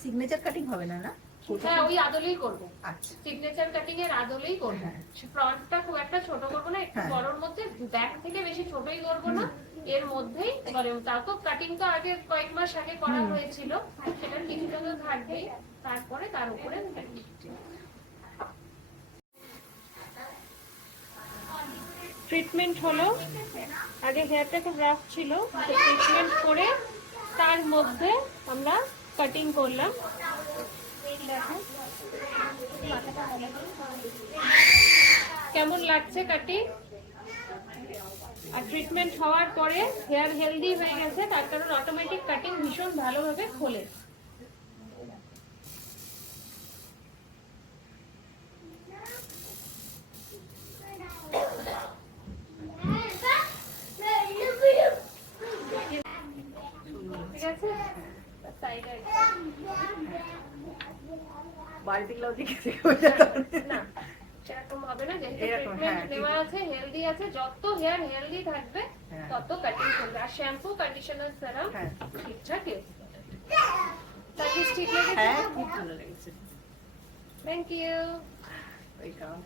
Signature cutting হবে না? না, হ্যাঁ ওই আদলেই করব। আচ্ছা, সিগনেচার কাটিং এর আদলেই করব। ফ্রন্টটা খুব একটা ছোট করব না, একটু বড়র মধ্যে, ব্যাক থেকে বেশি ছোটই করব না, এর মধ্যেই মানে তাও তো কাটিং তো আগে কয়েক মাস আগে করা হয়েছিল, সেটা কিছুটা তো থাকবেই, তারপরে তার উপরে ট্রিটমেন্ট হলো। আগে হেয়ারটা খুব রাফ ছিল, ট্রিটমেন্ট করে তার মধ্যে আমরা কাটিং করলাম। কেমন লাগছে কাটিং? আর ট্রিটমেন্ট হওয়ার পরে হেয়ার হেলদি হয়ে গেছে, তার কারণ অটোমেটিক কাটিং ভীষণ ভালোভাবে খোলে। ঠিক আছে, বাড়িতে না সেরকম হবে না, যেহেতু ট্রিটমেন্ট নেওয়া আছে, হেলদি আছে, যত হেয়ার হেলদি থাকবে তত কাটিং করবে। আর শ্যাম্পু, কন্ডিশনার, সেরাম ঠিকঠাক ইউজ করবে। সার্ভিস ঠিক লেগেছে? হ্যাঁ, খুব ভালো লেগেছে। Thank you. ওয়েলকাম।